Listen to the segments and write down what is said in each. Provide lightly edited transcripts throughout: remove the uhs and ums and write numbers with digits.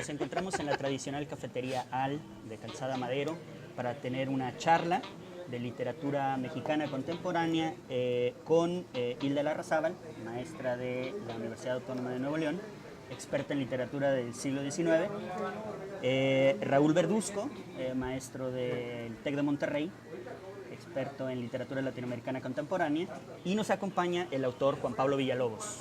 Nos encontramos en la tradicional cafetería Al de Calzada Madero para tener una charla de literatura mexicana contemporánea con Hilda Larrazábal, maestra de la Universidad Autónoma de Nuevo León, experta en literatura del siglo XIX, Raúl Verduzco, maestro del TEC de Monterrey, experto en literatura latinoamericana contemporánea, y nos acompaña el autor Juan Pablo Villalobos,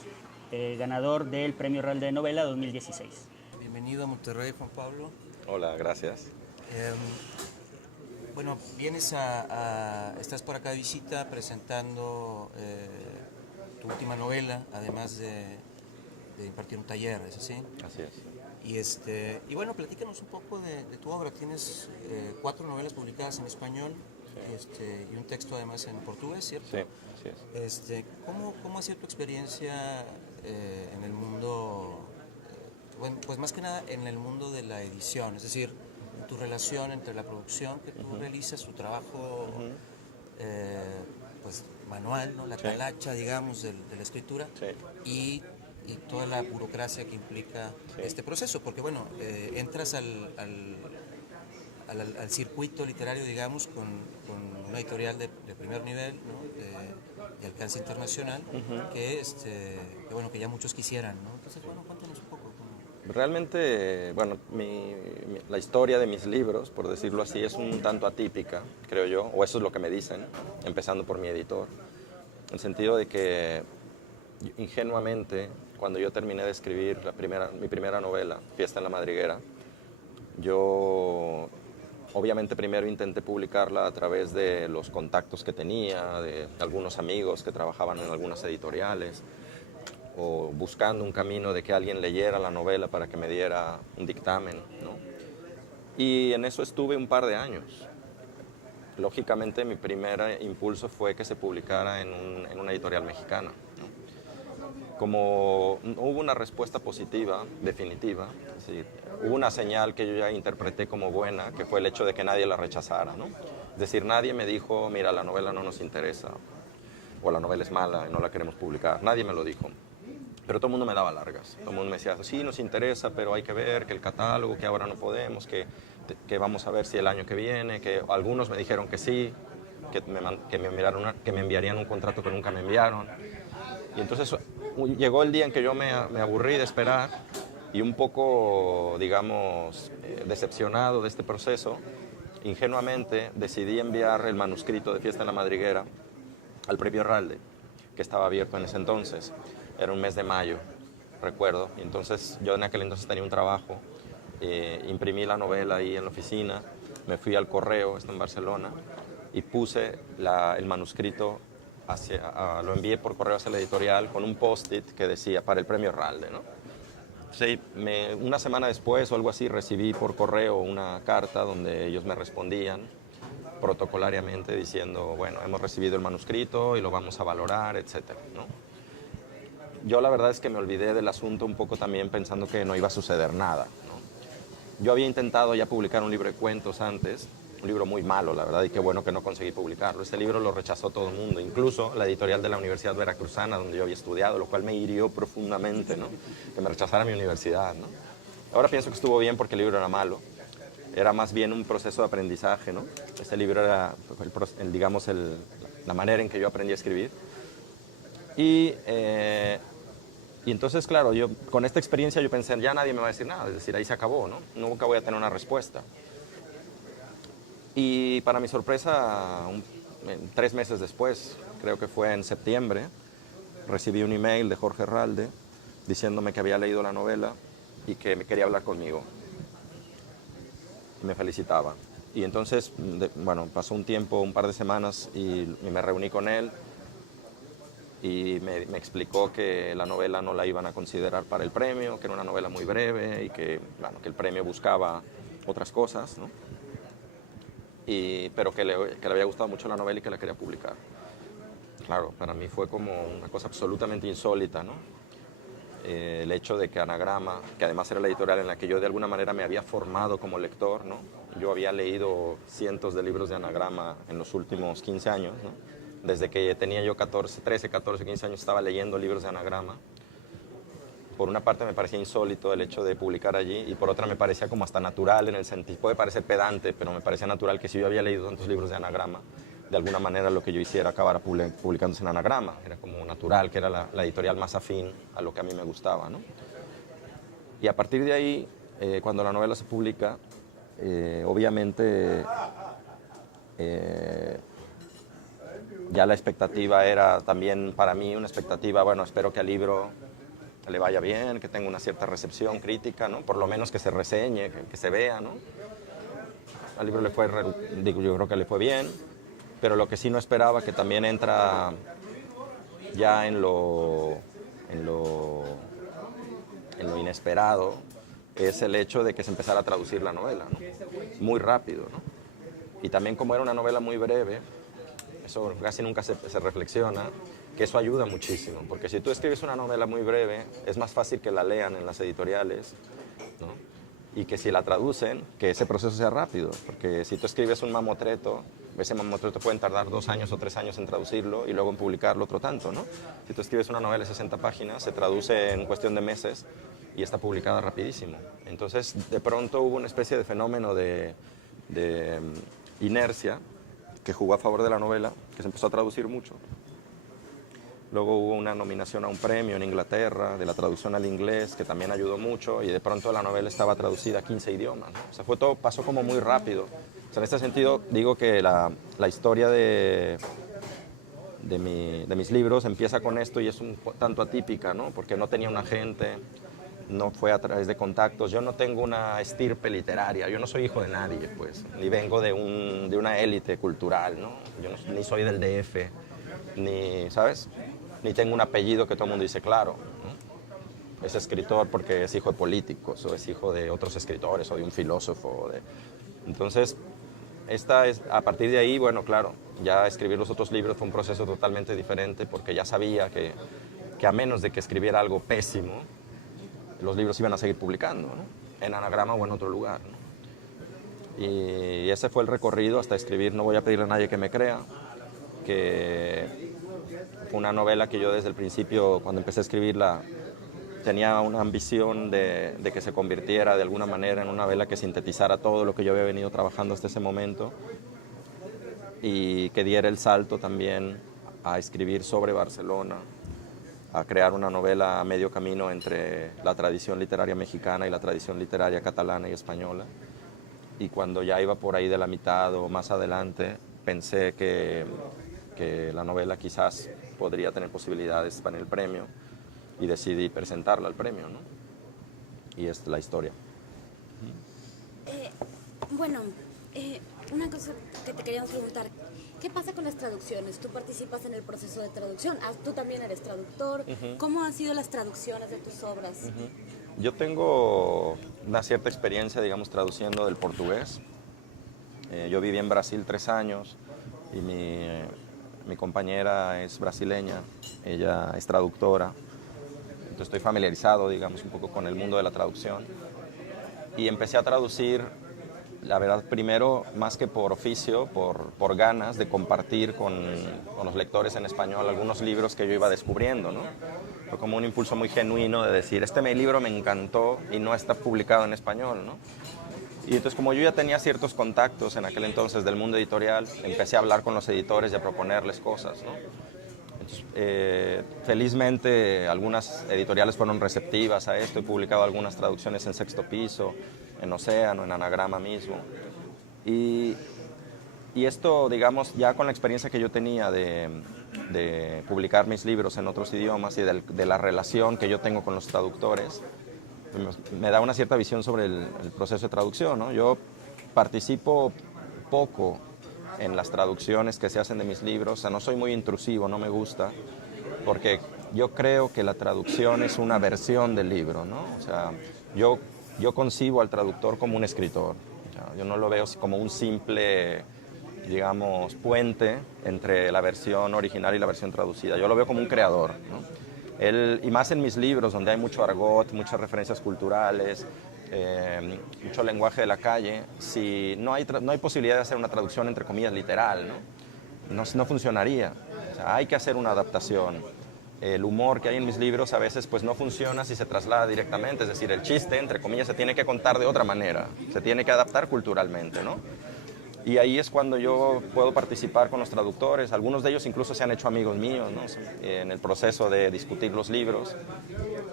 ganador del Premio Real de Novela 2016. Bienvenido a Monterrey, Juan Pablo. Hola, gracias. Bueno, estás por acá de visita presentando tu última novela, además de impartir un taller, ¿es así? Así es. Y bueno, platícanos un poco de tu obra. Tienes 4 novelas publicadas en español, sí, y un texto además en portugués, ¿cierto? Sí, así es. ¿Cómo ha sido tu experiencia en el mundo, bueno, pues más que nada en el mundo de la edición? Es decir, tu relación entre la producción que tú realizas, tu trabajo pues manual, ¿no? La talacha, digamos, de la escritura, y toda la burocracia que implica este proceso, porque bueno, entras al circuito literario, digamos, con una editorial de primer nivel, ¿no? De alcance internacional, que bueno, que ya muchos quisieran, ¿no? Entonces, bueno, cuéntanos un poco. Realmente, bueno, la historia de mis libros, por decirlo así, es un tanto atípica, creo yo, o eso es lo que me dicen, empezando por mi editor, en el sentido de que ingenuamente, cuando yo terminé de escribir mi primera novela, Fiesta en la Madriguera, yo obviamente primero intenté publicarla a través de los contactos que tenía, de algunos amigos que trabajaban en algunas editoriales, o buscando un camino de que alguien leyera la novela para que me diera un dictamen, ¿no? Y en eso estuve un par de años. Lógicamente mi primer impulso fue que se publicara en una editorial mexicana, ¿no? Como no hubo una respuesta positiva, definitiva, es decir, hubo una señal que yo ya interpreté como buena, que fue el hecho de que nadie la rechazara, ¿no? Es decir, nadie me dijo, mira, la novela no nos interesa, o la novela es mala y no la queremos publicar. Nadie me lo dijo. Pero todo el mundo me daba largas. Todo el mundo me decía, sí, nos interesa, pero hay que ver que el catálogo, que ahora no podemos, que vamos a ver si el año que viene, que algunos me dijeron que sí, que me enviarían un contrato que nunca me enviaron. Y entonces llegó el día en que yo me aburrí de esperar y un poco, digamos, decepcionado de este proceso, ingenuamente decidí enviar el manuscrito de Fiesta en la Madriguera al Premio Herralde, que estaba abierto en ese entonces. Era un mes de mayo, recuerdo. Y entonces yo en aquel entonces tenía un trabajo, imprimí la novela ahí en la oficina, me fui al correo, esto en Barcelona, y puse el manuscrito, lo envié por correo hacia la editorial con un post-it que decía para el Premio Herralde, ¿no? Sí, una semana después o algo así recibí por correo una carta donde ellos me respondían protocolariamente diciendo, bueno, hemos recibido el manuscrito y lo vamos a valorar, etcétera, ¿no? Yo la verdad es que me olvidé del asunto un poco también pensando que no iba a suceder nada, ¿no? Yo había intentado ya publicar un libro de cuentos antes, un libro muy malo, la verdad, y qué bueno que no conseguí publicarlo. Este libro lo rechazó todo el mundo, incluso la editorial de la Universidad Veracruzana, donde yo había estudiado, lo cual me hirió profundamente, ¿no? Que me rechazara mi universidad, ¿no? Ahora pienso que estuvo bien porque el libro era malo. Era más bien un proceso de aprendizaje, ¿no? Este libro era, digamos, la manera en que yo aprendí a escribir. Y entonces, claro, yo con esta experiencia yo pensé, ya nadie me va a decir nada, es decir, ahí se acabó, ¿no? Nunca voy a tener una respuesta. Y para mi sorpresa, 3 meses después, creo que fue en septiembre, recibí un email de Jorge Herralde diciéndome que había leído la novela y que me quería hablar conmigo. Me felicitaba. Y entonces, bueno, pasó un tiempo, un par de semanas, y me reuní con él y me explicó que la novela no la iban a considerar para el premio, que era una novela muy breve y que, bueno, que el premio buscaba otras cosas, ¿no? Pero que le había gustado mucho la novela y que la quería publicar. Claro, para mí fue como una cosa absolutamente insólita, ¿no? El hecho de que Anagrama, que además era la editorial en la que yo de alguna manera me había formado como lector, ¿no? Yo había leído cientos de libros de Anagrama en los últimos 15 años, ¿no? Desde que tenía yo 13, 14, 15 años estaba leyendo libros de Anagrama. por una parte me parecía insólito el hecho de publicar allí y por otra me parecía como hasta natural en el sentido, puede parecer pedante, pero me parecía natural que si yo había leído tantos libros de Anagrama, de alguna manera lo que yo hiciera acabara publicándose en Anagrama. Era como natural, que era la editorial más afín a lo que a mí me gustaba, ¿no? Y a partir de ahí, cuando la novela se publica, obviamente ya la expectativa era también para mí una expectativa, bueno, espero que al libro le vaya bien, que tenga una cierta recepción crítica, ¿no? Por lo menos que se reseñe, que se vea, ¿no? Al libro le fue, digo, yo creo que le fue bien, pero lo que sí no esperaba, que también entra ya en lo inesperado, es el hecho de que se empezara a traducir la novela, ¿no? Muy rápido, ¿no? Y también como era una novela muy breve, eso casi nunca se reflexiona, que eso ayuda muchísimo, porque si tú escribes una novela muy breve, es más fácil que la lean en las editoriales, ¿no? Y que si la traducen, que ese proceso sea rápido, porque si tú escribes un mamotreto, ese mamotreto pueden tardar 2 años o 3 años en traducirlo y luego en publicarlo otro tanto, ¿no? Si tú escribes una novela de 60 páginas, se traduce en cuestión de meses y está publicada rapidísimo. Entonces, de pronto hubo una especie de fenómeno de inercia que jugó a favor de la novela, que se empezó a traducir mucho. Luego hubo una nominación a un premio en Inglaterra de la traducción al inglés, que también ayudó mucho, y de pronto la novela estaba traducida a 15 idiomas, ¿no? O sea, todo pasó como muy rápido. O sea, en este sentido, digo que la historia de mis libros empieza con esto y es un tanto atípica, ¿no? Porque no tenía un agente, no fue a través de contactos. Yo no tengo una estirpe literaria, yo no soy hijo de nadie, pues, ni vengo de una élite cultural, ¿no? Yo ni soy del DF, ni, ¿sabes? Ni tengo un apellido que todo el mundo dice, claro, ¿no? Es escritor porque es hijo de políticos, o es hijo de otros escritores, o de un filósofo. Entonces, a partir de ahí, bueno, claro, ya escribir los otros libros fue un proceso totalmente diferente, porque ya sabía que a menos de que escribiera algo pésimo, los libros iban a seguir publicando, ¿no? En Anagrama o en otro lugar, ¿no? Y ese fue el recorrido hasta escribir No voy a pedirle a nadie que me crea, que fue una novela que yo desde el principio, cuando empecé a escribirla, tenía una ambición de que se convirtiera de alguna manera en una novela que sintetizara todo lo que yo había venido trabajando hasta ese momento y que diera el salto también a escribir sobre Barcelona, a crear una novela a medio camino entre la tradición literaria mexicana y la tradición literaria catalana y española. Y cuando ya iba por ahí de la mitad o más adelante, pensé que la novela quizás podría tener posibilidades para el premio y decidí presentarla al premio, ¿no? Y es la historia. Bueno, una cosa que te queríamos preguntar, ¿qué pasa con las traducciones? Tú participas en el proceso de traducción, tú también eres traductor. ¿Cómo han sido las traducciones de tus obras? Yo tengo una cierta experiencia, digamos, traduciendo del portugués. Yo viví en Brasil 3 años y mi compañera es brasileña, ella es traductora. Entonces estoy familiarizado, digamos, un poco con el mundo de la traducción. Y empecé a traducir, la verdad, primero, más que por oficio, por ganas de compartir con los lectores en español algunos libros que yo iba descubriendo, ¿no? Fue como un impulso muy genuino de decir, libro me encantó y no está publicado en español, ¿no? Y entonces, como yo ya tenía ciertos contactos en aquel entonces del mundo editorial, empecé a hablar con los editores y a proponerles cosas, ¿no? Entonces, felizmente, algunas editoriales fueron receptivas a esto. He publicado algunas traducciones en Sexto Piso, en Océano, en Anagrama mismo. Y esto, digamos, ya con la experiencia que yo tenía de publicar mis libros en otros idiomas y de la relación que yo tengo con los traductores, me da una cierta visión sobre el proceso de traducción, ¿no? Yo participo poco en las traducciones que se hacen de mis libros, o sea, no soy muy intrusivo, no me gusta, porque yo creo que la traducción es una versión del libro, ¿no? O sea, yo concibo al traductor como un escritor, o sea, yo no lo veo como un simple, digamos, puente entre la versión original y la versión traducida, yo lo veo como un creador, ¿no? Y más en mis libros, donde hay mucho argot, muchas referencias culturales, mucho lenguaje de la calle, si no hay posibilidad de hacer una traducción entre comillas literal, ¿no? No funcionaría. O sea, hay que hacer una adaptación. el humor que hay en mis libros a veces pues no funciona si se traslada directamente, es decir, el chiste, entre comillas, se tiene que contar de otra manera, se tiene que adaptar culturalmente, ¿no? Y ahí es cuando yo puedo participar con los traductores, algunos de ellos incluso se han hecho amigos míos, ¿no? En el proceso de discutir los libros.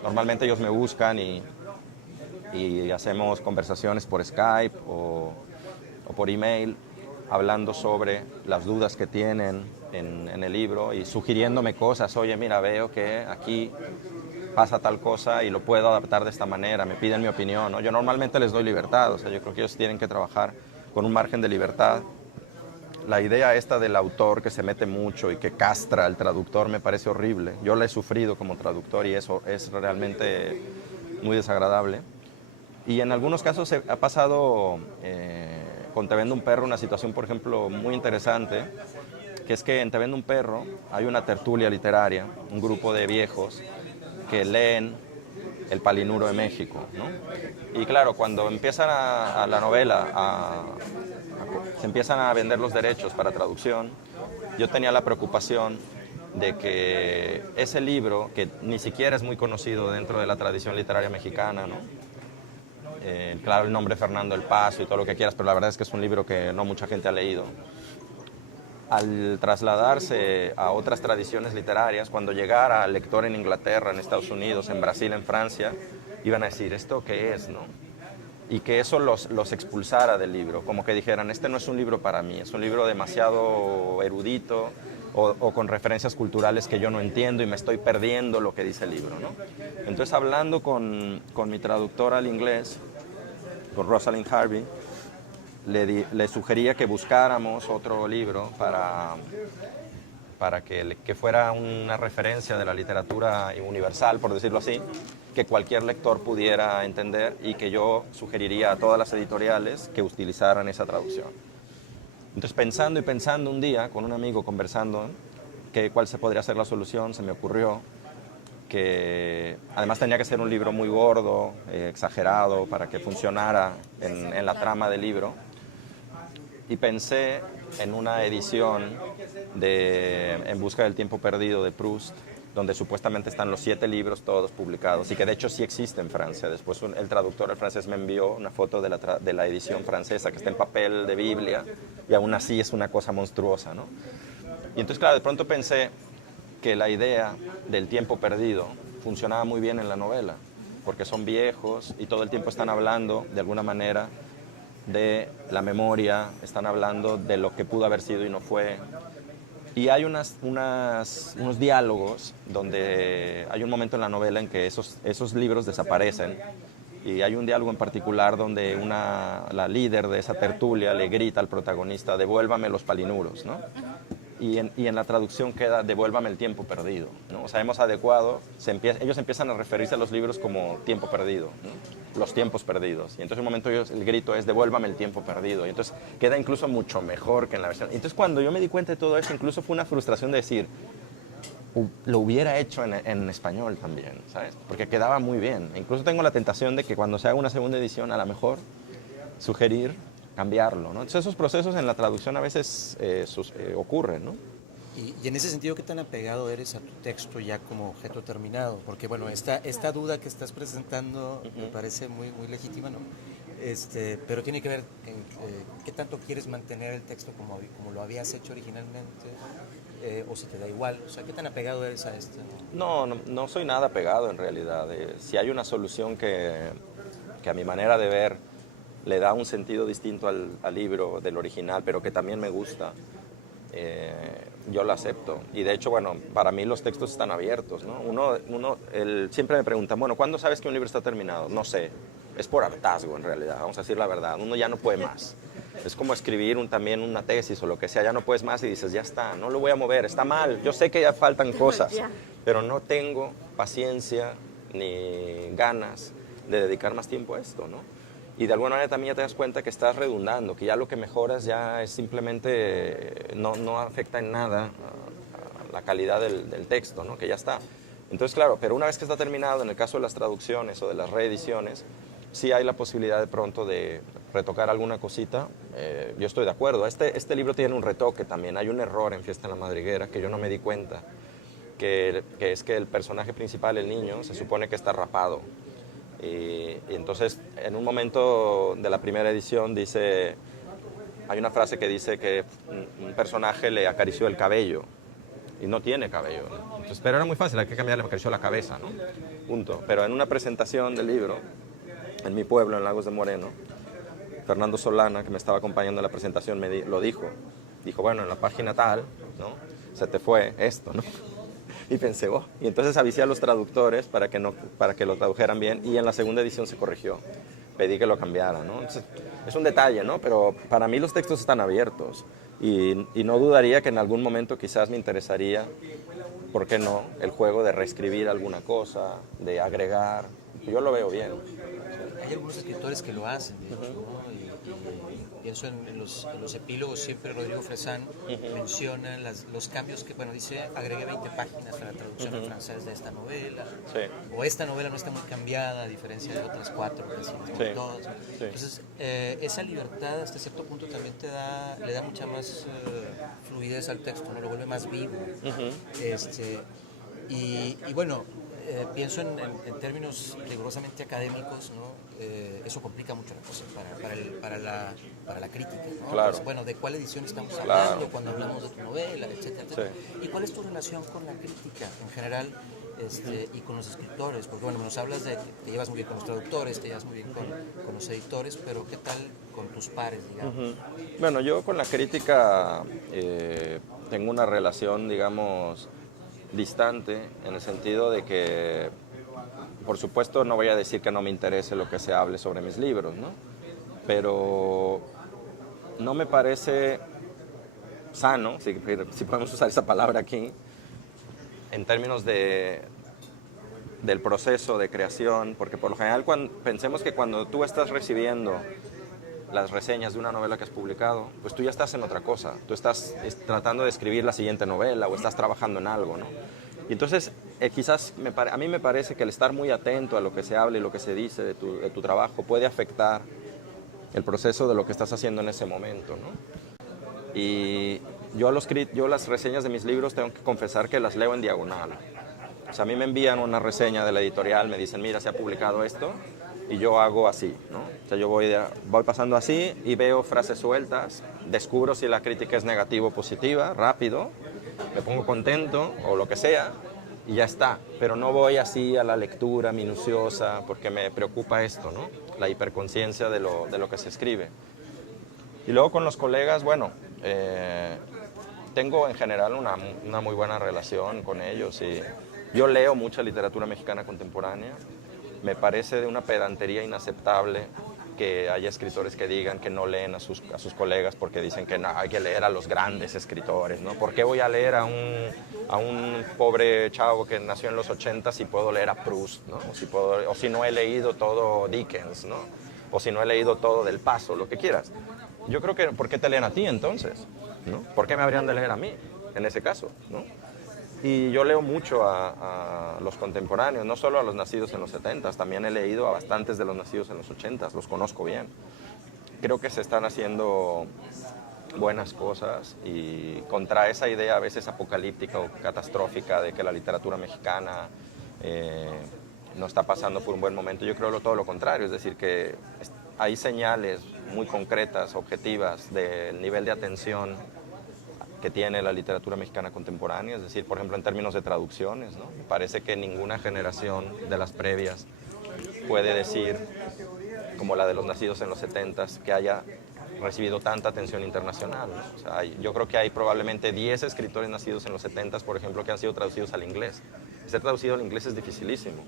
Normalmente ellos me buscan y hacemos conversaciones por Skype o por email, hablando sobre las dudas que tienen en el libro y sugiriéndome cosas. Oye, mira, veo que aquí pasa tal cosa y lo puedo adaptar de esta manera, me piden mi opinión, ¿no? Yo normalmente les doy libertad, o sea, yo creo que ellos tienen que trabajar con un margen de libertad. La idea esta del autor que se mete mucho y que castra al traductor me parece horrible. Yo la he sufrido como traductor y eso es realmente muy desagradable. Y en algunos casos ha pasado con Te vendo un perro una situación, por ejemplo, muy interesante, que es que en Te vendo un perro hay una tertulia literaria, un grupo de viejos que leen El Palinuro de México, ¿no? Y claro, cuando empiezan a la novela, se empiezan a vender los derechos para traducción, yo tenía la preocupación de que ese libro, que ni siquiera es muy conocido dentro de la tradición literaria mexicana, ¿no? Claro, el nombre Fernando el Paso y todo lo que quieras, pero la verdad es que es un libro que no mucha gente ha leído. Al trasladarse a otras tradiciones literarias, cuando llegara al lector en Inglaterra, en Estados Unidos, en Brasil, en Francia, iban a decir, ¿esto qué es, no? Y que eso los expulsara del libro, como que dijeran, este no es un libro para mí, es un libro demasiado erudito o con referencias culturales que yo no entiendo y me estoy perdiendo lo que dice el libro, ¿no? Entonces, hablando con mi traductora al inglés, con Rosalind Harvey, le sugería que buscáramos otro libro para que fuera una referencia de la literatura universal, por decirlo así, que cualquier lector pudiera entender y que yo sugeriría a todas las editoriales que utilizaran esa traducción. Entonces, pensando y pensando un día, con un amigo conversando, cuál se podría ser la solución, se me ocurrió que además tenía que ser un libro muy gordo, exagerado, para que funcionara en la trama del libro. Y pensé en una edición de En busca del tiempo perdido de Proust, donde supuestamente están los 7 libros todos publicados, y que de hecho sí existe en Francia. Después el traductor el francés me envió una foto de la edición francesa, que está en papel de Biblia, y aún así es una cosa monstruosa, ¿no? Y entonces, claro, de pronto pensé que la idea del tiempo perdido funcionaba muy bien en la novela, porque son viejos y todo el tiempo están hablando, de alguna manera, de la memoria, están hablando de lo que pudo haber sido y no fue. Y hay unos diálogos donde hay un momento en la novela en que esos libros desaparecen. Y hay un diálogo en particular donde la líder de esa tertulia le grita al protagonista, devuélvame los palinuros, ¿no? Y en la traducción queda, devuélvame el tiempo perdido, ¿no? O sea, hemos adecuado, ellos empiezan a referirse a los libros como tiempo perdido, ¿no? Los tiempos perdidos. Y entonces en un momento el grito es, devuélvame el tiempo perdido. Y entonces queda incluso mucho mejor que en la versión. Entonces cuando yo me di cuenta de todo esto, incluso fue una frustración de decir, lo hubiera hecho en español también, ¿sabes? Porque quedaba muy bien. Incluso tengo la tentación de que cuando se haga una segunda edición, a lo mejor sugerir cambiarlo, ¿no? Entonces esos procesos en la traducción a veces ocurren, ¿no? Y en ese sentido, ¿qué tan apegado eres a tu texto ya como objeto terminado? Porque, bueno, esta duda que estás presentando me parece muy, muy legítima, ¿no? Pero tiene que ver en qué tanto quieres mantener el texto como lo habías hecho originalmente, o si te da igual. O sea, ¿qué tan apegado eres a esto? No soy nada apegado en realidad. Si hay una solución que a mi manera de ver le da un sentido distinto al libro del original, pero que también me gusta, yo lo acepto. Y de hecho, bueno, para mí los textos están abiertos, ¿no? Siempre me preguntan, bueno, ¿cuándo sabes que un libro está terminado? No sé, es por hartazgo en realidad, vamos a decir la verdad. Uno ya no puede más. Es como escribir también una tesis o lo que sea, ya no puedes más y dices, ya está, no lo voy a mover, está mal, yo sé que ya faltan cosas, pero no tengo paciencia ni ganas de dedicar más tiempo a esto, ¿no? Y de alguna manera también ya te das cuenta que estás redundando, que ya lo que mejoras ya es simplemente, no afecta en nada a la calidad del texto, ¿no? Que ya está. Entonces, claro, pero una vez que está terminado, en el caso de las traducciones o de las reediciones, sí hay la posibilidad de pronto de retocar alguna cosita. Yo estoy de acuerdo. Este libro tiene un retoque también. Hay un error en Fiesta en la Madriguera que yo no me di cuenta. que es que el personaje principal, el niño, se supone que está rapado. Y entonces, en un momento de la primera edición hay una frase que dice que un personaje le acarició el cabello y no tiene cabello, ¿no? Entonces, pero era muy fácil, hay que cambiarle, me acarició la cabeza, ¿no? Punto. Pero en una presentación del libro, en mi pueblo, en Lagos de Moreno, Fernando Solana, que me estaba acompañando en la presentación, lo dijo. Dijo, bueno, en la página tal, ¿no? Se te fue esto, ¿no? Y pensé, oh. Y entonces avisé a los traductores para que lo tradujeran bien, y en la segunda edición se corrigió. Pedí que lo cambiara, ¿no? Entonces, es un detalle, ¿no? Pero para mí los textos están abiertos y no dudaría que en algún momento quizás me interesaría, ¿por qué no?, el juego de reescribir alguna cosa, de agregar. Yo lo veo bien. Hay algunos escritores que lo hacen, de hecho, ¿no? Y pienso en los epílogos, siempre Rodrigo Fresán menciona los cambios que, bueno, dice, agregué 20 páginas para la traducción en francés de esta novela, o esta novela no está muy cambiada, a diferencia de otras 4, casi todas. Entonces, esa libertad hasta cierto punto también le da mucha más fluidez al texto, ¿no? Lo vuelve más vivo. Y bueno, pienso en términos rigurosamente académicos, ¿no? Eso complica mucho la cosa para la crítica, ¿no? Claro. Pues, bueno, ¿de cuál edición estamos hablando cuando hablamos de tu novela, etcétera, etcétera? ¿Y cuál es tu relación con la crítica en general y con los escritores? Porque bueno, nos hablas de que te llevas muy bien con los traductores, te llevas muy bien con los editores, pero ¿qué tal con tus pares, digamos? Bueno, yo con la crítica tengo una relación, digamos, distante, en el sentido de que, por supuesto, no voy a decir que no me interese lo que se hable sobre mis libros, ¿no? Pero no me parece sano, si podemos usar esa palabra aquí, en términos del proceso de creación, porque por lo general pensemos que cuando tú estás recibiendo las reseñas de una novela que has publicado, pues tú ya estás en otra cosa, tú estás tratando de escribir la siguiente novela o estás trabajando en algo, ¿no? Y entonces quizás a mí me parece que el estar muy atento a lo que se habla y lo que se dice de tu trabajo puede afectar el proceso de lo que estás haciendo en ese momento, ¿no? Y yo las reseñas de mis libros tengo que confesar que las leo en diagonal. O sea, a mí me envían una reseña de la editorial, me dicen, mira, se ha publicado esto, y yo hago así, ¿no? O sea, yo voy pasando así y veo frases sueltas, descubro si la crítica es negativa o positiva, rápido, me pongo contento o lo que sea y ya está. Pero no voy así a la lectura minuciosa porque me preocupa esto, ¿no? La hiperconciencia de lo que se escribe. Y luego con los colegas, bueno, tengo en general una muy buena relación con ellos y yo leo mucha literatura mexicana contemporánea. Me parece de una pedantería inaceptable que haya escritores que digan que no leen a sus colegas porque dicen que no, hay que leer a los grandes escritores, ¿no? ¿Por qué voy a leer a un pobre chavo que nació en los 80 si puedo leer a Proust, ¿no? O si no he leído todo Dickens, ¿no? O si no he leído todo Del Paso, lo que quieras. Yo creo que, ¿por qué te leen a ti entonces? ¿No? ¿Por qué me habrían de leer a mí en ese caso, ¿no? Y yo leo mucho a los contemporáneos, no solo a los nacidos en los 70, también he leído a bastantes de los nacidos en los 80, los conozco bien. Creo que se están haciendo buenas cosas y contra esa idea a veces apocalíptica o catastrófica de que la literatura mexicana no está pasando por un buen momento, yo creo todo lo contrario, es decir, que hay señales muy concretas, objetivas, del nivel de atención que tiene la literatura mexicana contemporánea, es decir, por ejemplo, en términos de traducciones, ¿no? Me parece que ninguna generación de las previas puede decir, como la de los nacidos en los 70s, que haya recibido tanta atención internacional, ¿no? O sea, yo creo que hay probablemente 10 escritores nacidos en los 70s, por ejemplo, que han sido traducidos al inglés. Ser traducido al inglés es dificilísimo.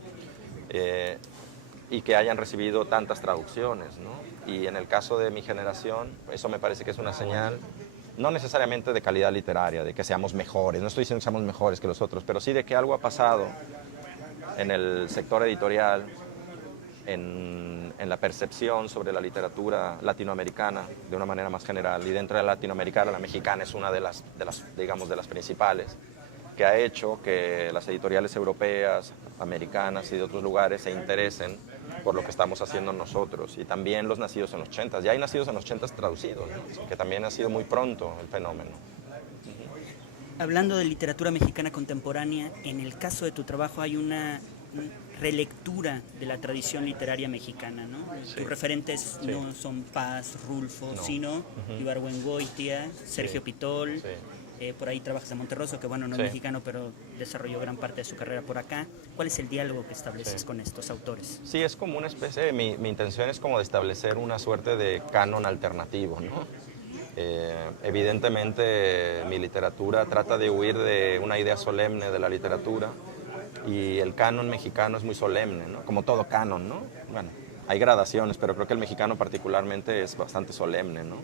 Y que hayan recibido tantas traducciones, ¿no? Y en el caso de mi generación, eso me parece que es una señal, no necesariamente de calidad literaria, de que seamos mejores, no estoy diciendo que seamos mejores que los otros, pero sí de que algo ha pasado en el sector editorial, en la percepción sobre la literatura latinoamericana de una manera más general, y dentro de la latinoamericana la mexicana es una de las digamos, de las principales, que ha hecho que las editoriales europeas, americanas y de otros lugares se interesen por lo que estamos haciendo nosotros, y también los nacidos en los 80. Ya hay nacidos en los 80 traducidos, ¿no? Que también ha sido muy pronto el fenómeno. Hablando de literatura mexicana contemporánea, en el caso de tu trabajo hay una relectura de la tradición literaria mexicana, ¿no? Sí. Tus referentes Sí. no son Paz, Rulfo, No. sino Ibargüengoitia, Sergio Pitol. Sí. Por ahí trabajas en Monterroso, que bueno, no Sí. es mexicano, pero desarrolló gran parte de su carrera por acá. ¿Cuál es el diálogo que estableces Sí. con estos autores? Sí, es como una especie, mi intención es como de establecer una suerte de canon alternativo, ¿no? Evidentemente mi literatura trata de huir de una idea solemne de la literatura y el canon mexicano es muy solemne, ¿no? Como todo canon, ¿no? Bueno, hay gradaciones, pero creo que el mexicano particularmente es bastante solemne, ¿no?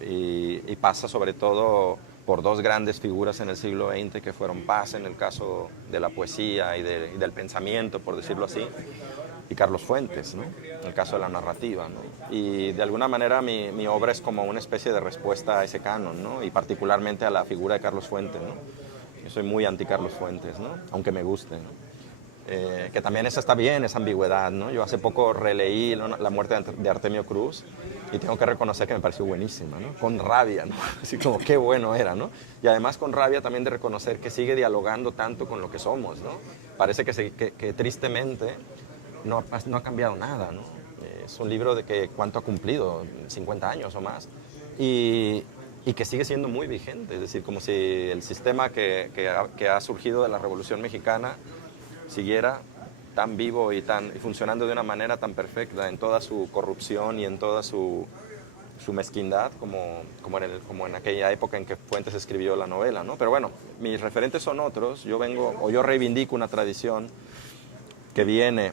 Y pasa sobre todo por dos grandes figuras en el siglo XX que fueron Paz en el caso de la poesía y del pensamiento, por decirlo así, y Carlos Fuentes, ¿no? En el caso de la narrativa, ¿no? Y de alguna manera mi obra es como una especie de respuesta a ese canon, ¿no? Y particularmente a la figura de Carlos Fuentes, ¿no? Yo soy muy anti Carlos Fuentes, ¿no? Aunque me guste, ¿no? Que también esa está bien, esa ambigüedad, ¿no? Yo hace poco releí La muerte de Artemio Cruz y tengo que reconocer que me pareció buenísima, ¿no? Con rabia, ¿no? Así como qué bueno era, ¿no? Y además con rabia también de reconocer que sigue dialogando tanto con lo que somos, ¿no? Parece que tristemente no ha cambiado nada, ¿no? Es un libro de que cuánto ha cumplido, 50 años o más, y que sigue siendo muy vigente, es decir, como si el sistema que ha surgido de la Revolución Mexicana siguiera tan vivo y funcionando de una manera tan perfecta en toda su corrupción y en toda su mezquindad como en aquella época en que Fuentes escribió la novela, ¿no? Pero bueno, mis referentes son otros. Yo reivindico una tradición que viene,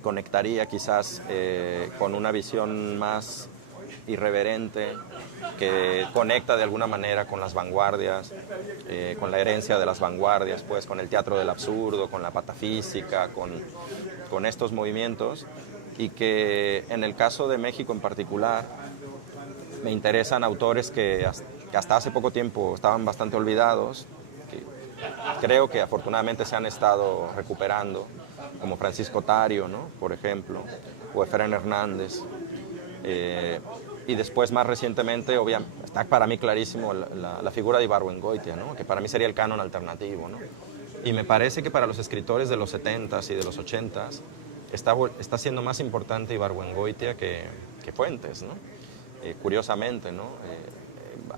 conectaría quizás con una visión más irreverente, que conecta de alguna manera con las vanguardias, con la herencia de las vanguardias, pues, con el teatro del absurdo, con la patafísica, con estos movimientos, y que en el caso de México en particular me interesan autores que hasta hace poco tiempo estaban bastante olvidados, que creo que afortunadamente se han estado recuperando, como Francisco Tario, ¿no? Por ejemplo, o Efrén Hernández. Y después, más recientemente, obviamente, está para mí clarísimo la figura de Ibargüengoitia, ¿no? Que para mí sería el canon alternativo, ¿no? Y me parece que para los escritores de los 70s y de los 80s está siendo más importante Ibargüengoitia que Fuentes, ¿no? Curiosamente, ¿no?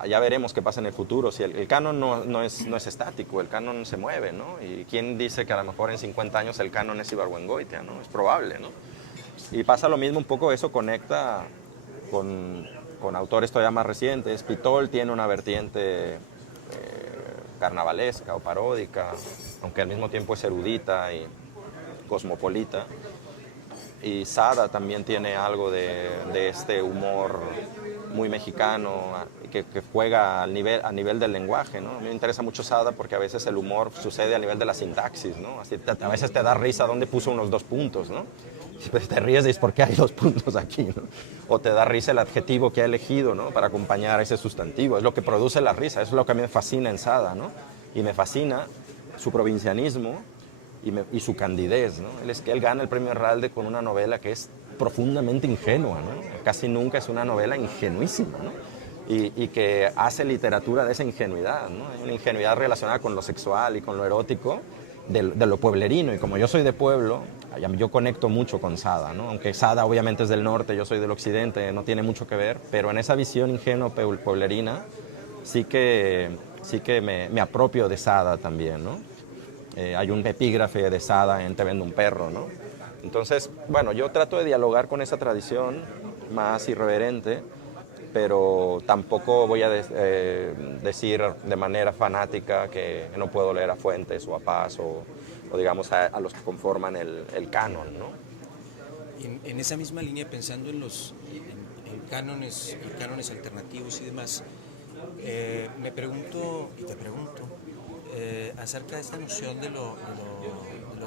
Ya veremos qué pasa en el futuro. Si el canon no es estático, el canon se mueve, ¿no? Y quién dice que a lo mejor en 50 años el canon es Ibargüengoitia, ¿no? Es probable, ¿no? Y pasa lo mismo un poco, eso conecta con autores todavía más recientes. Pitol tiene una vertiente carnavalesca o paródica, aunque al mismo tiempo es erudita y cosmopolita. Y Sada también tiene algo de este humor muy mexicano que juega a nivel del lenguaje, ¿no? A mí me interesa mucho Sada porque a veces el humor sucede a nivel de la sintaxis, ¿no? Así a veces te da risa dónde puso unos 2 puntos, ¿no? Pues te ríes y dices, ¿por qué hay 2 puntos aquí, ¿no? O te da risa el adjetivo que ha elegido, ¿no? Para acompañar a ese sustantivo. Es lo que produce la risa, eso es lo que a mí me fascina en Sada, ¿no? Y me fascina su provincianismo y su candidez, ¿no? Él gana el premio Herralde con una novela que es profundamente ingenua, ¿no? Casi nunca es una novela ingenuísima, ¿no? Y que hace literatura de esa ingenuidad, ¿no? Una ingenuidad relacionada con lo sexual y con lo erótico, de lo pueblerino. Y como yo soy de pueblo, yo conecto mucho con Sada, ¿no? Aunque Sada obviamente es del norte, yo soy del occidente, no tiene mucho que ver, pero en esa visión ingenua pueblerina sí que me apropio de Sada también, ¿no? Hay un epígrafe de Sada en Te vendo un perro, ¿no? Entonces, bueno, yo trato de dialogar con esa tradición más irreverente, pero tampoco voy a decir de manera fanática que no puedo leer a Fuentes o a Paz o digamos a los que conforman el canon, ¿no? En esa misma línea, pensando en cánones alternativos y demás, me pregunto y te pregunto acerca de esta noción de lo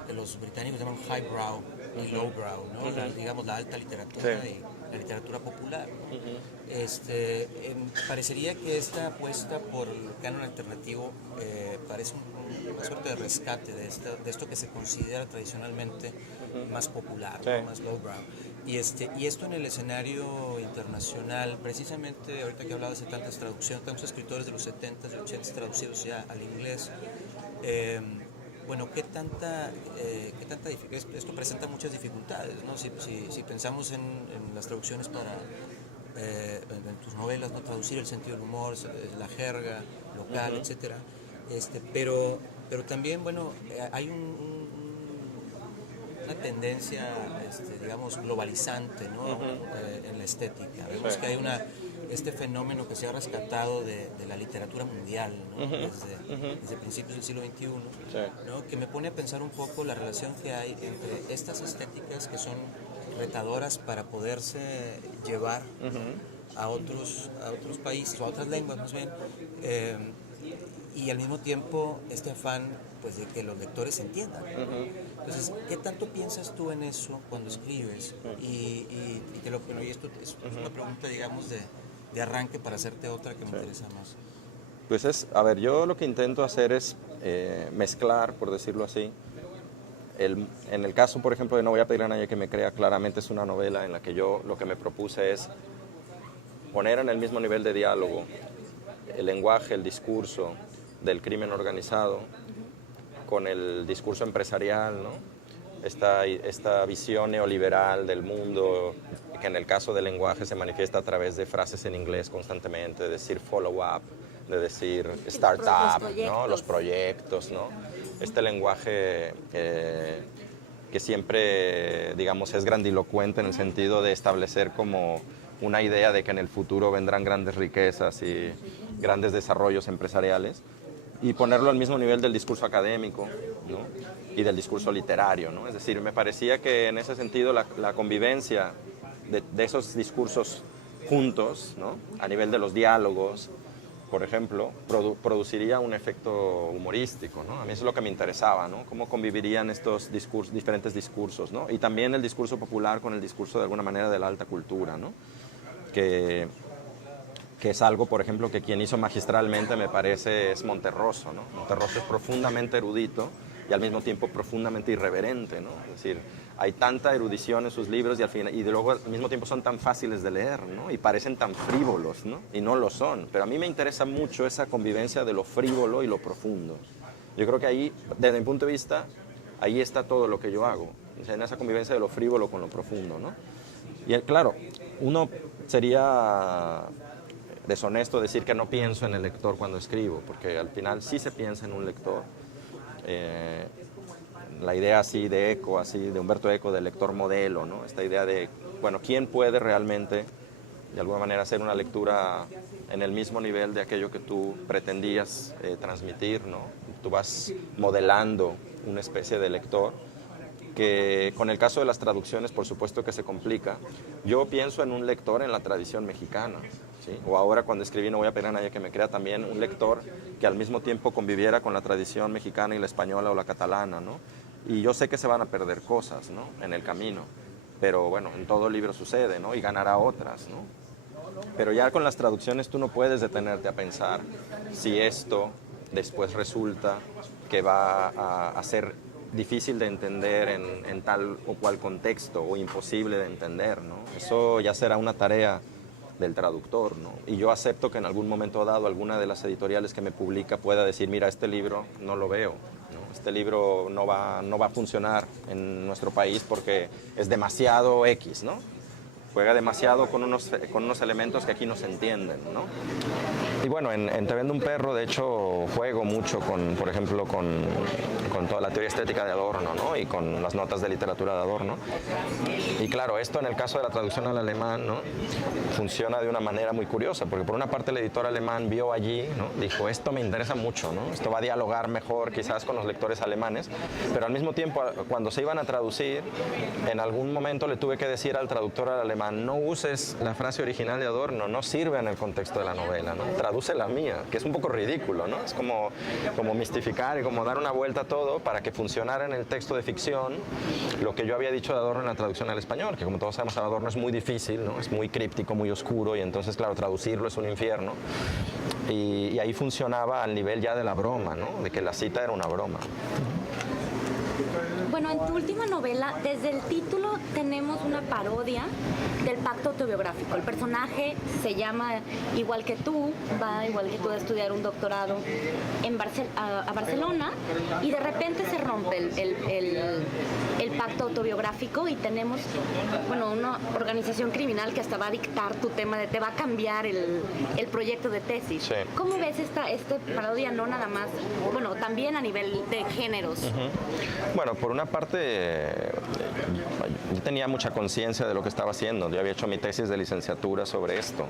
que los británicos llaman highbrow y lowbrow, ¿no? Digamos la alta literatura y la literatura popular. Parecería que esta apuesta por el canon alternativo parece una suerte de rescate de esto que se considera tradicionalmente más popular, ¿no? Más lowbrow. Y esto en el escenario internacional, precisamente ahorita que hablabas de tantas traducciones, tantos escritores de los 70s y 80s traducidos ya al inglés, bueno, ¿qué tanta esto presenta muchas dificultades, ¿no? Si pensamos en las traducciones para en tus novelas, ¿no? Traducir el sentido del humor, la jerga local, etcétera, pero también, bueno, hay una tendencia, digamos, globalizante, ¿no? En la estética. Vemos que hay este fenómeno que se ha rescatado de la literatura mundial, ¿no? Desde principios del siglo XXI, ¿no? Que me pone a pensar un poco la relación que hay entre estas estéticas que son retadoras para poderse llevar a otros países, o a otras lenguas más bien, y al mismo tiempo este afán, pues, de que los lectores entiendan. Entonces, ¿qué tanto piensas tú en eso cuando escribes? Y esto es una pregunta, digamos, de arranque para hacerte otra que me interesa más. Pues a ver, yo lo que intento hacer es mezclar, por decirlo así. En el caso, por ejemplo, de No voy a pedir a nadie que me crea, claramente es una novela en la que yo lo que me propuse es poner en el mismo nivel de diálogo el lenguaje, el discurso del crimen organizado con el discurso empresarial, ¿no? Esta visión neoliberal del mundo, que en el caso del lenguaje se manifiesta a través de frases en inglés constantemente, de decir follow-up, de decir startup, ¿no? Los proyectos, ¿no? Este lenguaje que siempre, digamos, es grandilocuente en el sentido de establecer como una idea de que en el futuro vendrán grandes riquezas y grandes desarrollos empresariales, y ponerlo al mismo nivel del discurso académico, ¿no? Y del discurso literario, ¿no? Es decir, me parecía que en ese sentido la convivencia de esos discursos juntos, ¿no? A nivel de los diálogos, por ejemplo, produciría un efecto humorístico, ¿no? A mí eso es lo que me interesaba, ¿no? Cómo convivirían estos diferentes discursos, ¿no? Y también el discurso popular con el discurso de alguna manera de la alta cultura, ¿no? Que es algo, por ejemplo, que quien hizo magistralmente me parece es Monterroso, ¿no? Monterroso es profundamente erudito y al mismo tiempo profundamente irreverente, ¿no? Es decir, hay tanta erudición en sus libros y luego al mismo tiempo son tan fáciles de leer, ¿no? Y parecen tan frívolos, ¿no? Y no lo son. Pero a mí me interesa mucho esa convivencia de lo frívolo y lo profundo. Yo creo que ahí, desde mi punto de vista, ahí está todo lo que yo hago. O sea, en esa convivencia de lo frívolo con lo profundo, ¿no? Y claro, uno sería deshonesto decir que no pienso en el lector cuando escribo, porque al final sí se piensa en un lector. La idea así de Eco, así de Humberto Eco, del lector modelo, ¿no? Esta idea de, bueno, ¿quién puede realmente, de alguna manera, hacer una lectura en el mismo nivel de aquello que tú pretendías transmitir, ¿no? Tú vas modelando una especie de lector que, con el caso de las traducciones, por supuesto que se complica. Yo pienso en un lector en la tradición mexicana, ¿sí? O ahora cuando escribí No voy a pedir a nadie que me crea, también un lector que al mismo tiempo conviviera con la tradición mexicana y la española o la catalana, ¿no? Y yo sé que se van a perder cosas, ¿no? En el camino, pero bueno, en todo libro sucede, ¿no? Y ganará otras, ¿no? Pero ya con las traducciones tú no puedes detenerte a pensar si esto después resulta que va a ser difícil de entender en tal o cual contexto o imposible de entender, ¿no? Eso ya será una tarea del traductor, ¿no? Y yo acepto que en algún momento dado alguna de las editoriales que me publica pueda decir, mira, este libro no lo veo, ¿no? Este libro no va a funcionar en nuestro país porque es demasiado X, ¿no? Juega demasiado con unos elementos que aquí no se entienden, ¿no? Y bueno, en Te vendo un perro, de hecho, juego mucho por ejemplo, con toda la teoría estética de Adorno, ¿no? Y con las notas de literatura de Adorno. Y claro, esto en el caso de la traducción al alemán, ¿no? Funciona de una manera muy curiosa, porque por una parte el editor alemán vio allí, ¿no? Dijo, esto me interesa mucho, ¿no? Esto va a dialogar mejor quizás con los lectores alemanes, pero al mismo tiempo, cuando se iban a traducir, en algún momento le tuve que decir al traductor al alemán, no uses la frase original de Adorno, no sirve en el contexto de la novela, ¿no? Traduce la mía, que es un poco ridículo, ¿no? Es como mistificar y como dar una vuelta a todo para que funcionara en el texto de ficción lo que yo había dicho de Adorno en la traducción al español, que como todos sabemos Adorno es muy difícil, ¿no? Es muy críptico, muy oscuro, y entonces, claro, traducirlo es un infierno. Y ahí funcionaba al nivel ya de la broma, ¿no? De que la cita era una broma. Bueno, en tu última novela, desde el título tenemos una parodia del pacto autobiográfico. El personaje se llama igual que tú, va igual que tú a estudiar un doctorado a Barcelona, y de repente se rompe el pacto autobiográfico y tenemos, bueno, una organización criminal que hasta va a dictar tu tema, te va a cambiar el proyecto de tesis. Sí. ¿Cómo ves esta parodia, no nada más, bueno, también a nivel de géneros? Bueno, por una parte, yo tenía mucha conciencia de lo que estaba haciendo. Yo había hecho mi tesis de licenciatura sobre esto,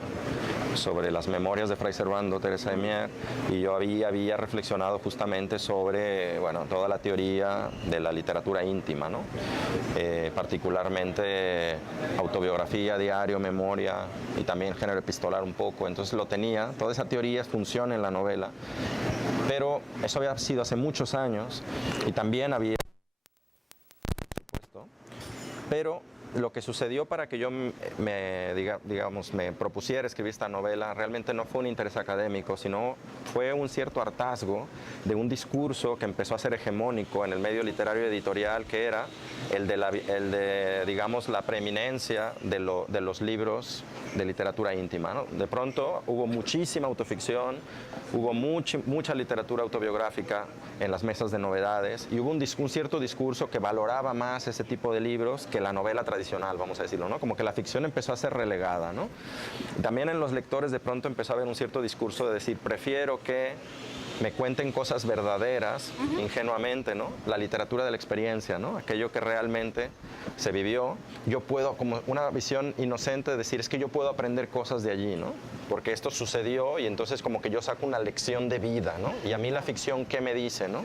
sobre las memorias de Fray Servando Teresa de Mier, y yo había reflexionado justamente sobre, bueno, toda la teoría de la literatura íntima, ¿no? Particularmente autobiografía, diario, memoria y también género epistolar un poco. Entonces lo tenía, toda esa teoría funciona en la novela, pero eso había sido hace muchos años y también había, pero lo que sucedió para que yo me propusiera escribir esta novela realmente no fue un interés académico, sino fue un cierto hartazgo de un discurso que empezó a ser hegemónico en el medio literario editorial, que era el de digamos, la preeminencia de los libros de literatura íntima, ¿no? De pronto hubo muchísima autoficción, hubo mucha literatura autobiográfica en las mesas de novedades, y hubo un cierto discurso que valoraba más ese tipo de libros que la novela tradicional, vamos a decirlo, ¿no? Como que la ficción empezó a ser relegada, ¿no? También en los lectores de pronto empezó a haber un cierto discurso de decir, prefiero que me cuenten cosas verdaderas, ingenuamente, ¿no? La literatura de la experiencia, ¿no? Aquello que realmente se vivió. Yo puedo, como una visión inocente, de decir, es que yo puedo aprender cosas de allí, ¿no? Porque esto sucedió y entonces como que yo saco una lección de vida, ¿no? Y a mí la ficción, ¿qué me dice, no?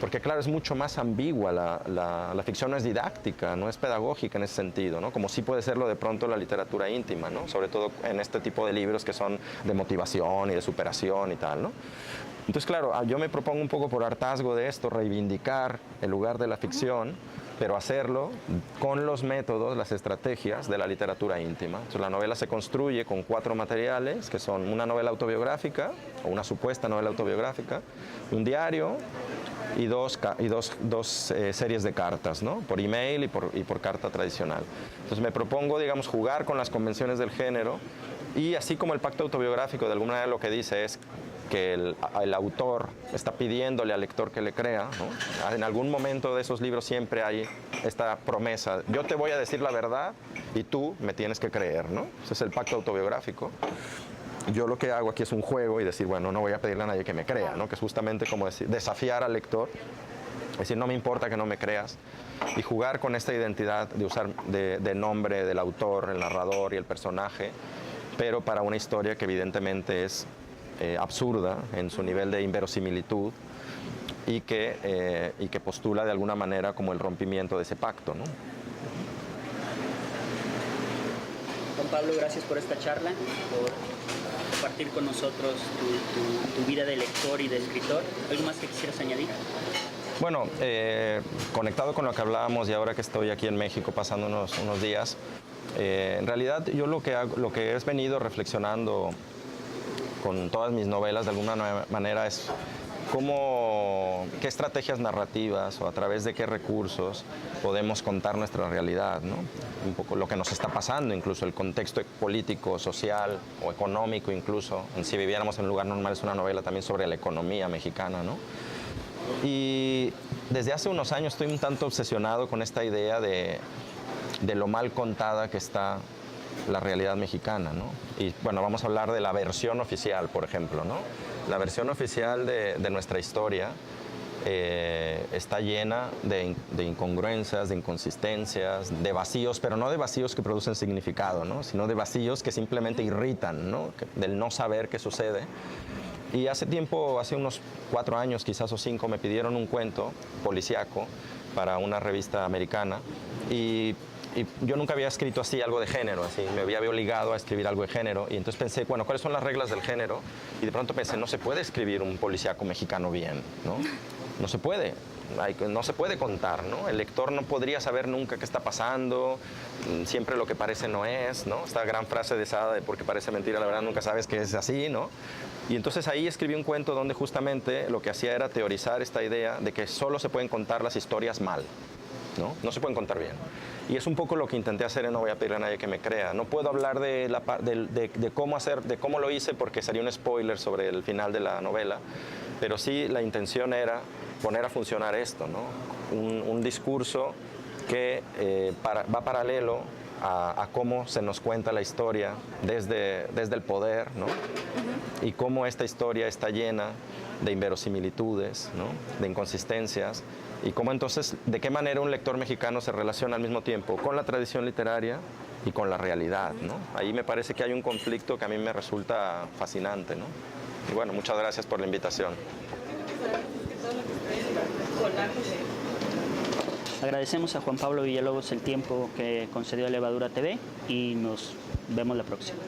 Porque claro, es mucho más ambigua, la ficción no es didáctica, no es pedagógica en ese sentido, ¿no? Como sí puede serlo de pronto la literatura íntima, ¿no? Sobre todo en este tipo de libros que son de motivación y de superación y tal, ¿no? Entonces, claro, yo me propongo un poco por hartazgo de esto, reivindicar el lugar de la ficción, pero hacerlo con los métodos, las estrategias de la literatura íntima. Entonces, la novela se construye con 4 materiales, que son una novela autobiográfica, o una supuesta novela autobiográfica, un diario y dos series de cartas, ¿no? Por email y por carta tradicional. Entonces, me propongo, digamos, jugar con las convenciones del género, y así como el pacto autobiográfico de alguna manera lo que dice es que el autor está pidiéndole al lector que le crea, ¿no? En algún momento de esos libros siempre hay esta promesa, yo te voy a decir la verdad y tú me tienes que creer, ¿no? Ese es el pacto autobiográfico. Yo lo que hago aquí es un juego y decir, bueno, no voy a pedirle a nadie que me crea, ¿no? Que es justamente como decir, desafiar al lector, es decir, no me importa que no me creas, y jugar con esta identidad de usar de nombre del autor, el narrador y el personaje, pero para una historia que evidentemente es absurda en su nivel de inverosimilitud y que postula de alguna manera como el rompimiento de ese pacto, ¿no? Juan Pablo, gracias por esta charla, por compartir con nosotros tu vida de lector y de escritor. ¿Algo más que quisieras añadir? Bueno, conectado con lo que hablábamos y ahora que estoy aquí en México pasando unos días, en realidad yo lo que he venido reflexionando con todas mis novelas de alguna manera es qué estrategias narrativas o a través de qué recursos podemos contar nuestra realidad, ¿no? Un poco lo que nos está pasando, incluso el contexto político, social o económico incluso. Si viviéramos en un lugar normal es una novela también sobre la economía mexicana, ¿no? Y desde hace unos años estoy un tanto obsesionado con esta idea de lo mal contada que está la realidad mexicana, ¿no? Y bueno, vamos a hablar de la versión oficial, por ejemplo, ¿no? La versión oficial de nuestra historia está llena de incongruencias, de inconsistencias, de vacíos, pero no de vacíos que producen significado, ¿no? Sino de vacíos que simplemente irritan, ¿no? Del no saber qué sucede. Y hace tiempo, hace unos 4 años, quizás o 5, me pidieron un cuento policíaco para una revista americana y yo nunca había escrito así algo de género, así me había obligado a escribir algo de género y entonces pensé, bueno, ¿cuáles son las reglas del género? Y de pronto pensé, no se puede escribir un policíaco mexicano bien, ¿no? No se puede. No se puede contar, ¿no? El lector no podría saber nunca qué está pasando, siempre lo que parece no es, ¿no? Esta gran frase de Sada de porque parece mentira, la verdad nunca sabes que es así, ¿no? Y entonces ahí escribí un cuento donde justamente lo que hacía era teorizar esta idea de que solo se pueden contar las historias mal, ¿no? No se pueden contar bien. Y es un poco lo que intenté hacer en No voy a pedirle a nadie que me crea. No puedo hablar de cómo lo hice porque sería un spoiler sobre el final de la novela, pero sí la intención era poner a funcionar esto, ¿no? Un discurso que va paralelo a cómo se nos cuenta la historia desde el poder, ¿no? Y cómo esta historia está llena de inverosimilitudes, ¿no? De inconsistencias, y cómo entonces, de qué manera un lector mexicano se relaciona al mismo tiempo con la tradición literaria y con la realidad, ¿no? Ahí me parece que hay un conflicto que a mí me resulta fascinante, ¿no? Y bueno, muchas gracias por la invitación. Agradecemos a Juan Pablo Villalobos el tiempo que concedió a Levadura TV y nos vemos la próxima.